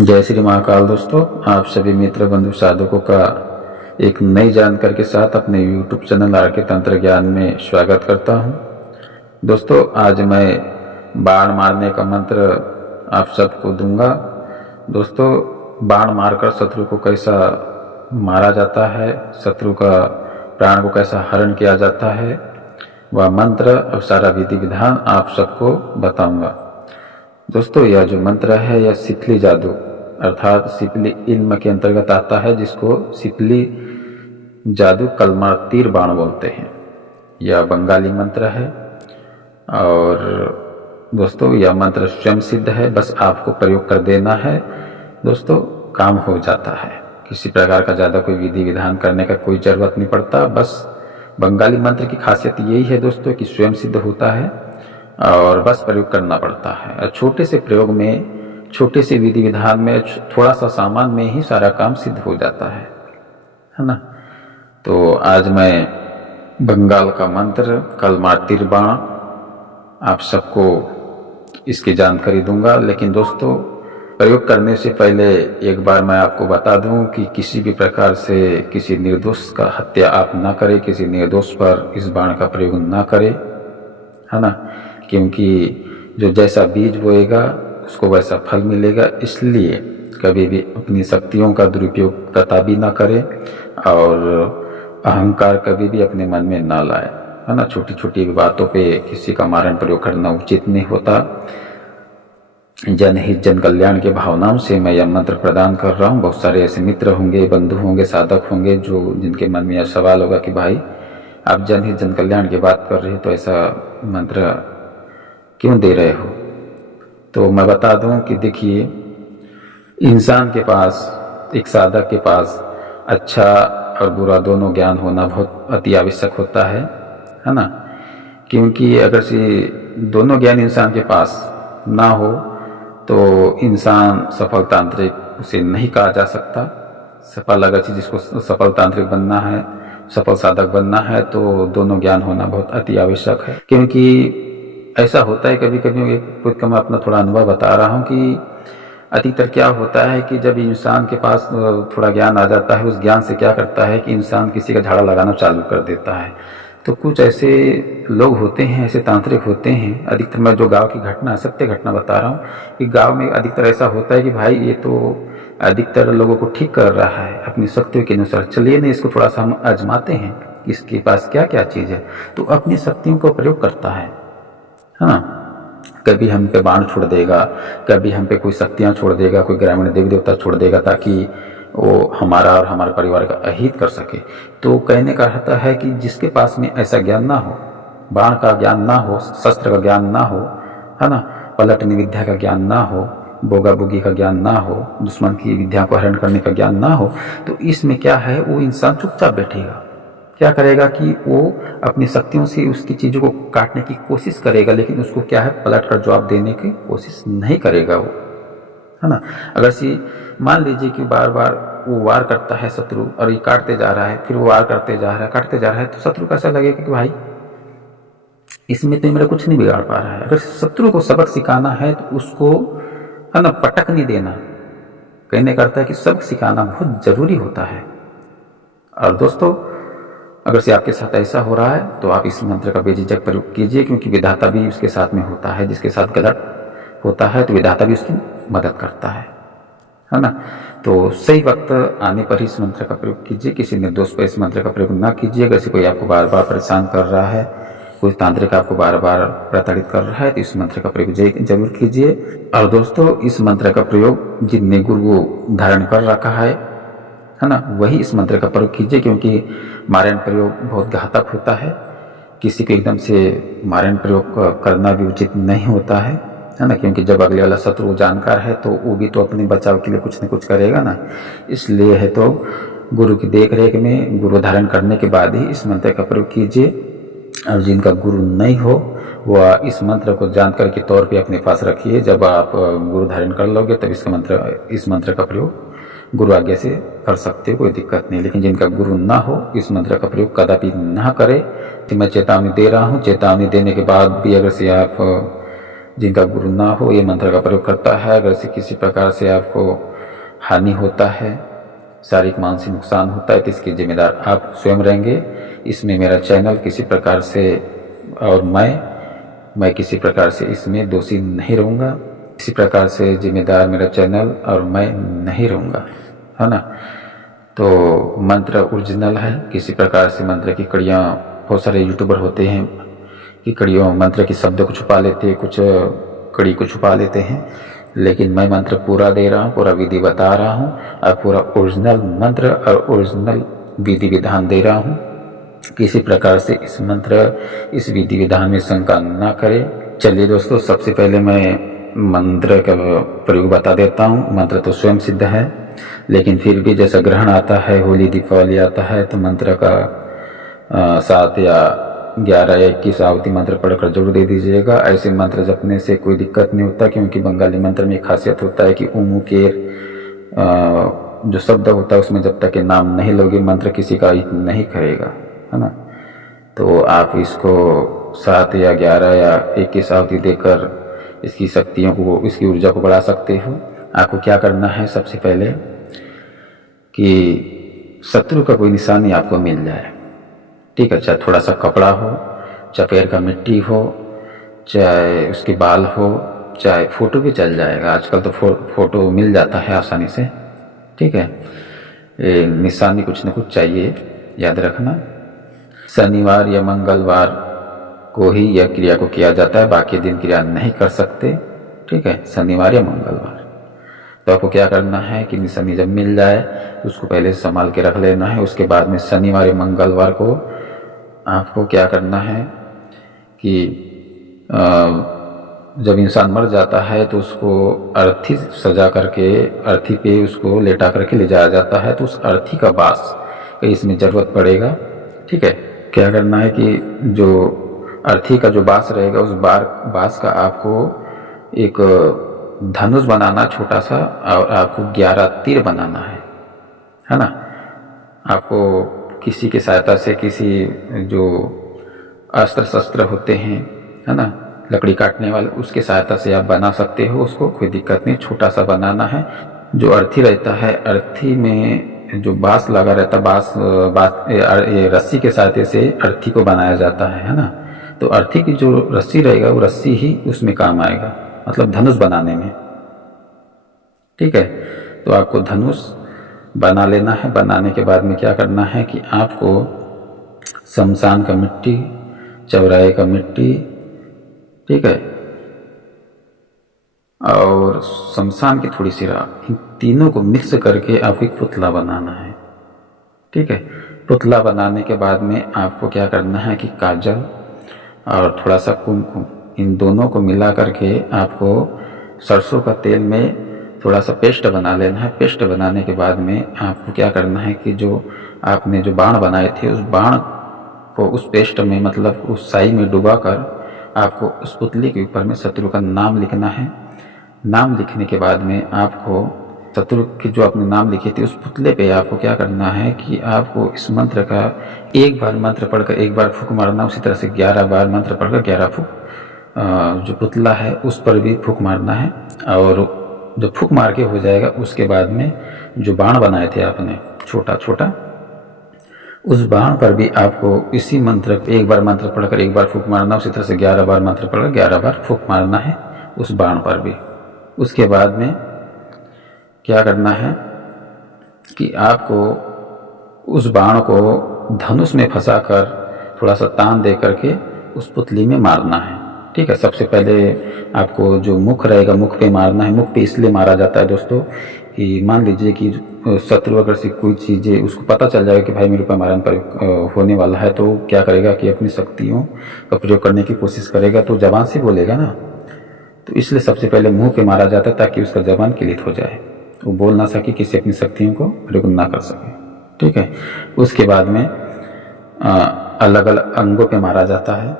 जय श्री महाकाल दोस्तों, आप सभी मित्र बंधु साधकों का एक नई जानकारी के साथ अपने YouTube चैनल आर के तंत्र ज्ञान में स्वागत करता हूं। दोस्तों, आज मैं बाण मारने का मंत्र आप सबको दूंगा। दोस्तों, बाण मारकर शत्रु को कैसा मारा जाता है, शत्रु का प्राण को कैसा हरण किया जाता है, वह मंत्र और सारा विधि विधान आप सबको बताऊंगा। दोस्तों, यह जो मंत्र है यह सिपली जादू अर्थात सिपली इल्म के अंतर्गत आता है, जिसको सिपली जादू कलमा तीर बाण बोलते हैं। यह बंगाली मंत्र है और दोस्तों यह मंत्र स्वयं सिद्ध है, बस आपको प्रयोग कर देना है। दोस्तों, काम हो जाता है, किसी प्रकार का ज़्यादा कोई विधि विधान करने का कोई ज़रूरत नहीं पड़ता। बस बंगाली मंत्र की खासियत यही है दोस्तों कि स्वयं सिद्ध होता है और बस प्रयोग करना पड़ता है। छोटे से प्रयोग में, छोटे से विधि विधान में, थोड़ा सा सामान में ही सारा काम सिद्ध हो जाता है ना। तो आज मैं बंगाल का मंत्र कलमा तीर बाण आप सबको इसकी जानकारी दूंगा। लेकिन दोस्तों, प्रयोग करने से पहले एक बार मैं आपको बता दूं कि किसी भी प्रकार से किसी निर्दोष का हत्या आप ना करें, किसी निर्दोष पर इस बाण का प्रयोग ना करें, है ना। क्योंकि जो जैसा बीज बोएगा उसको वैसा फल मिलेगा। इसलिए कभी भी अपनी शक्तियों का दुरुपयोग कतई ना करें और अहंकार कभी भी अपने मन में ना लाए, है ना। छोटी छोटी बातों पे किसी का मारण प्रयोग करना उचित नहीं होता। जनहित जन कल्याण के भावनाओं से मैं यह मंत्र प्रदान कर रहा हूँ। बहुत सारे ऐसे मित्र होंगे, बंधु होंगे, साधक होंगे जो जिनके मन में यह सवाल होगा कि भाई आप जनहित जन कल्याण की बात कर रहे हो तो ऐसा मंत्र क्यों दे रहे हो। तो मैं बता दूं कि देखिए, इंसान के पास, एक साधक के पास अच्छा और बुरा दोनों ज्ञान होना बहुत अति आवश्यक होता है ना। क्योंकि अगर से दोनों ज्ञान इंसान के पास ना हो तो इंसान सफल तांत्रिक उसे नहीं कहा जा सकता। सफल अगर से जिसको सफल तांत्रिक बनना है, सफल साधक बनना है, तो दोनों ज्ञान होना बहुत अति आवश्यक है। क्योंकि ऐसा होता है कभी कभी, खुद का मैं अपना थोड़ा अनुभव बता रहा हूँ कि अधिकतर क्या होता है कि जब इंसान के पास थोड़ा ज्ञान आ जाता है, उस ज्ञान से क्या करता है कि इंसान किसी का झाड़ा लगाना चालू कर देता है। तो कुछ ऐसे लोग होते हैं, ऐसे तांत्रिक होते हैं, अधिकतर मैं जो गांव की घटना, सत्य घटना बता रहा हूँ कि गांव में अधिकतर ऐसा होता है कि भाई ये तो अधिकतर लोगों को ठीक कर रहा है अपनी शक्तियों के अनुसार, चलिए ना इसको थोड़ा सा हम आजमाते हैं, इसके पास क्या क्या चीज़ है। तो अपनी शक्तियों को प्रयोग करता है, हाँ। कभी हम पे बाण छोड़ देगा, कभी हम पे कोई शक्तियाँ छोड़ देगा, कोई ग्रामीण देवी देवता छोड़ देगा ताकि वो हमारा और हमारे परिवार का अहित कर सके। तो कहने का अर्थ है कि जिसके पास में ऐसा ज्ञान ना हो, बाण का ज्ञान ना हो, शस्त्र का ज्ञान ना हो, है ना, पलटनी विद्या का ज्ञान ना हो, बोगा बोगी का ज्ञान ना हो, दुश्मन की विद्या को हरण करने का ज्ञान ना हो, तो इसमें क्या है, वो इंसान चुपचाप बैठेगा। क्या करेगा कि वो अपनी शक्तियों से उसकी चीज़ों को काटने की कोशिश करेगा, लेकिन उसको क्या है, पलट कर जवाब देने की कोशिश नहीं करेगा वो, है ना। अगर सी मान लीजिए कि बार बार वो वार करता है शत्रु और ये काटते जा रहा है, फिर वो वार करते जा रहा है, काटते जा रहा है, तो शत्रु को ऐसा लगेगा कि भाई इसमें तो मेरा कुछ नहीं बिगाड़ पा रहा है। अगर शत्रु को सबक सिखाना है तो उसको, है ना, पटक नहीं देना। कहने का अर्थ है कि सबक सिखाना बहुत जरूरी होता है। और दोस्तों, अगर से आपके साथ ऐसा हो रहा है तो आप इस मंत्र का बेझिझक प्रयोग कीजिए, क्योंकि विधाता भी उसके साथ में होता है। जिसके साथ गलत होता है तो विधाता भी उसकी मदद करता है ना। तो सही वक्त आने पर ही इस मंत्र का प्रयोग कीजिए, किसी निर्दोष पर इस मंत्र का प्रयोग ना कीजिए। अगर से कोई आपको बार बार परेशान कर रहा है, कोई तांत्रिक आपको बार बार प्रताड़ित कर रहा है, तो इस मंत्र का प्रयोग जरूर कीजिए। और दोस्तों, इस मंत्र का प्रयोग जिनने गुरु धारण कर रखा है ना, वही इस मंत्र का प्रयोग कीजिए, क्योंकि मारण प्रयोग बहुत घातक होता है। किसी को एकदम से मारण प्रयोग करना भी उचित नहीं होता है ना। क्योंकि जब अगले वाला शत्रु जानकार है तो वो भी तो अपने बचाव के लिए कुछ न कुछ करेगा ना। इसलिए है तो गुरु की देख रेख में, गुरु धारण करने के बाद ही इस मंत्र का प्रयोग कीजिए। और जिनका गुरु नहीं हो वह इस मंत्र को जानकर के तौर पे अपने पास रखिए। जब आप गुरु धारण कर लोगे तब इस मंत्र का प्रयोग गुरु आज्ञा से कर सकते हो, कोई दिक्कत नहीं। लेकिन जिनका गुरु ना हो इस मंत्र का प्रयोग कदापि ना करे। तो मैं चेतावनी दे रहा हूँ। चेतावनी देने के बाद भी अगर से आप जिनका गुरु ना हो ये मंत्र का प्रयोग करता है, अगर से किसी प्रकार से आपको हानि होता है, शारीरिक मानसिक नुकसान होता है, तो इसके जिम्मेदार आप स्वयं रहेंगे। इसमें मेरा चैनल किसी प्रकार से और मैं किसी प्रकार से इसमें दोषी नहीं रहूँगा। इसी प्रकार से जिम्मेदार मेरा चैनल और मैं नहीं रहूँगा, है ना। तो मंत्र ओरिजिनल है, किसी प्रकार से मंत्र की कड़ियाँ, बहुत सारे यूट्यूबर होते हैं कि कड़ियों मंत्र के शब्दों को छुपा लेते हैं, कुछ कड़ी को छुपा लेते हैं, लेकिन मैं मंत्र पूरा दे रहा हूँ, पूरा विधि बता रहा हूँ और पूरा ओरिजिनल मंत्र और ओरिजिनल विधि विधान दे रहा हूँ। किसी प्रकार से इस मंत्र इस विधि विधान में शंका ना करें। चलिए दोस्तों, सबसे पहले मैं मंत्र का प्रयोग बता देता हूँ। मंत्र तो स्वयं सिद्ध है, लेकिन फिर भी जैसा ग्रहण आता है, होली दीपावली आता है, तो मंत्र का 7 या 11 या 21 आहुति मंत्र पढ़कर जरूर दे दीजिएगा। ऐसे मंत्र जपने से कोई दिक्कत नहीं होता, क्योंकि बंगाली मंत्र में खासियत होता है कि उमु केर जो शब्द होता है उसमें जब तक के नाम नहीं लोगे मंत्र किसी का हित नहीं करेगा, है ना। तो आप इसको 7 या 11 या 21 आहुति देकर इसकी शक्तियों को, इसकी ऊर्जा को बढ़ा सकते हो। आपको क्या करना है, सबसे पहले कि शत्रु का कोई निशानी आपको मिल जाए, ठीक है। चाहे थोड़ा सा कपड़ा हो, चाहे पैर का मिट्टी हो, चाहे उसके बाल हो, चाहे फोटो भी चल जाएगा, आजकल तो फोटो मिल जाता है आसानी से, ठीक है। निशानी कुछ न कुछ चाहिए, याद रखना। शनिवार या मंगलवार को ही यह क्रिया को किया जाता है, बाकी दिन क्रिया नहीं कर सकते, ठीक है। शनिवार या मंगलवार। तो आपको क्या करना है कि निशानी जब मिल जाए तो उसको पहले से संभाल के रख लेना है। उसके बाद में शनिवार या मंगलवार को आपको क्या करना है कि जब इंसान मर जाता है तो उसको अर्थी सजा करके, अर्थी पे उसको लेटा करके ले जाया जाता है, तो उस अर्थी का बास कहीं इसमें ज़रूरत पड़ेगा, ठीक है। क्या करना है कि जो अर्थी का जो बास रहेगा, उस बास का आपको एक धनुष बनाना छोटा सा, और आपको 11 तीर बनाना है ना। आपको किसी की सहायता से, किसी जो अस्त्र शस्त्र होते हैं, है ना, लकड़ी काटने वाले, उसके सहायता से आप बना सकते हो, उसको कोई दिक्कत नहीं, छोटा सा बनाना है। जो अर्थी रहता है, अर्थी में जो बांस लगा रहता है, बांस रस्सी के सहायता से अर्थी को बनाया जाता है ना। तो अर्थी की जो रस्सी रहेगा वो रस्सी ही उसमें काम आएगा, मतलब धनुष बनाने में, ठीक है। तो आपको धनुष बना लेना है। बनाने के बाद में क्या करना है कि आपको शमशान का मिट्टी, चौराहे का मिट्टी, ठीक है, और शमशान की थोड़ी सी राख, इन तीनों को मिक्स करके आपको एक पुतला बनाना है, ठीक है। पुतला बनाने के बाद में आपको क्या करना है कि काजल और थोड़ा सा कुमकुम, इन दोनों को मिला करके आपको सरसों का तेल में थोड़ा सा पेस्ट बना लेना है। पेस्ट बनाने के बाद में आपको क्या करना है कि जो आपने जो बाण बनाए थे, उस बाण को उस पेस्ट में, मतलब उस साई में डुबा कर आपको उस पुतले के ऊपर में शत्रु का नाम लिखना है। नाम लिखने के बाद में आपको शत्रु के जो आपने नाम लिखे थे उस पुतले पे आपको क्या करना है कि आपको इस मंत्र का एक बार मंत्र पढ़कर एक बार फूंक मारना, उसी तरह से 11 बार मंत्र पढ़कर 11 फूंक जो पुतला है उस पर भी फूंक मारना है। और जब फूंक मार के हो जाएगा, उसके बाद में जो बाण बनाए थे आपने छोटा छोटा, उस बाण पर भी आपको इसी मंत्र, एक बार मंत्र पढ़कर एक बार फूंक मारना, उसी तरह से 11 बार मंत्र पढ़कर 11 बार फूंक मारना है उस बाण पर भी। उसके बाद में क्या करना है कि आपको उस बाण को धनुष में फंसाकर थोड़ा सा तान दे करके उस पुतली में मारना है, ठीक है। सबसे पहले आपको जो मुख रहेगा, मुख पे मारना है। मुख पे इसलिए मारा जाता है दोस्तों कि मान लीजिए कि शत्रु अगर से कोई चीज़ें उसको पता चल जाएगा कि भाई मेरे ऊपर मारण पर होने वाला है, तो क्या करेगा कि अपनी शक्तियों का प्रयोग करने की कोशिश करेगा, तो जबान से बोलेगा ना। तो इसलिए सबसे पहले मुंह पे मारा जाता है ताकि उसका जबान क्लियर हो जाए, वो बोल ना सके, किसी अपनी शक्तियों को प्रयोग ना कर सके, ठीक है। उसके बाद में अलग अलग अंगों पे मारा जाता है,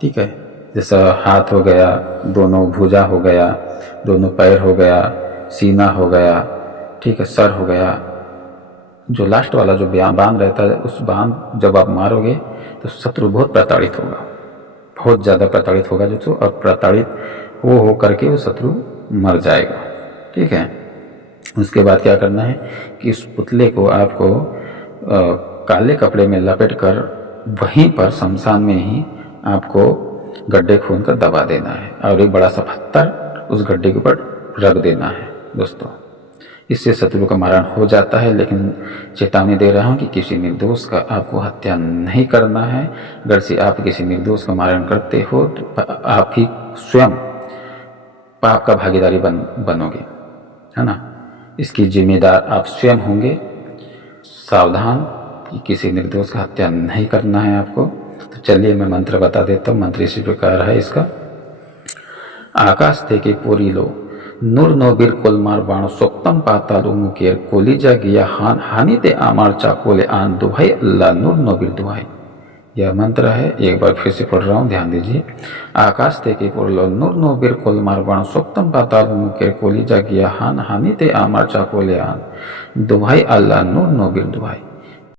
ठीक है। जैसा हाथ हो गया, दोनों भुजा हो गया, दोनों पैर हो गया, सीना हो गया, ठीक है, सर हो गया। जो लास्ट वाला जो बांध रहता है, उस बांध जब आप मारोगे तो शत्रु बहुत प्रताड़ित होगा, बहुत ज़्यादा प्रताड़ित होगा जो, और प्रताड़ित हो करके वो शत्रु मर जाएगा, ठीक है। उसके बाद क्या करना है कि उस पुतले को आपको काले कपड़े में लपेट कर वहीं पर शमशान में ही आपको गड्ढे खून कर दबा देना है और एक बड़ा सा पत्थर उस गड्ढे के ऊपर रख देना है दोस्तों। इससे शत्रु का मारण हो जाता है, लेकिन चेतावनी दे रहा हूँ कि किसी निर्दोष का आपको हत्या नहीं करना है। अगर से आप किसी निर्दोष का मारण करते हो तो आप ही स्वयं पाप का भागीदारी बनोगे, है ना। इसकी जिम्मेदार आप स्वयं होंगे। सावधान कि किसी निर्दोष का हत्या नहीं करना है आपको। तो चलिए मैं मंत्र बता देता हूँ। मंत्र इसी प्रकार है इसका। आकाश থেকে পড়িল নূর নবীর কলমার বাণ সপ্তম পাতাল মুখের কলিজা গিয়া হানিতে আমার চাকলে आन दुहाई अल्लाह नूर नबीर दुहाई। यह मंत्र है, एक बार फिर से पढ़ रहा हूँ, ध्यान दीजिए। आकाश থেকে পড়ল নূর নবীর কলমার বাণ সপ্তম পাতাল মুখের কলিজা গিয়া হানিতে আমার চাকলে आन दुहाई अल्लाह नूर नबीर दुहाई।